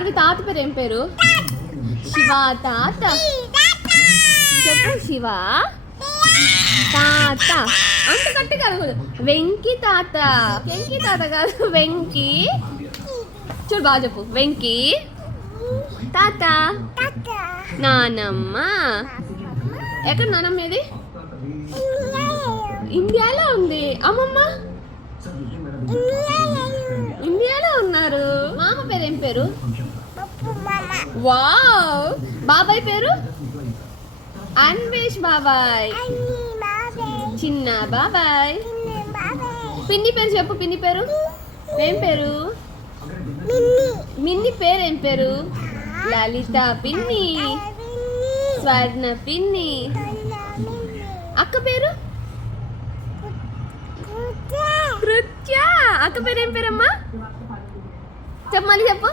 సార్వి తాత పేరు ఏం పేరు? శివ తాత. చెప్పు శివ తాత. అంత గట్టి కాదు. వెంకి తాత. వెంకి తాత కాదు, వెంకి. చూడు బాగా చెప్పు. వెంకి తాత. నానమ్మ. ఎక్కడ నానమ్మ ఏది? ఇండియాలో ఉంది. అమ్మమ్మ ఇండియాలో ఉన్నారు. మామ పేరు ఏం పేరు? వావ్. బాబాయ్ పేరు? అన్వేష్ బాబాయ్. చిన్న బాబాయ్. పిన్ని పేరు చెప్పు. పిన్ని పేరు ఏం పేరు? మిన్ని పేరు ఏం పేరు? లలిత పిన్ని. స్వర్ణ పిన్ని. అక్క పేరు? కృత్య. అక్క పేరు ఏం పేరమ్మా? చెప్పు, మళ్ళీ చెప్పు.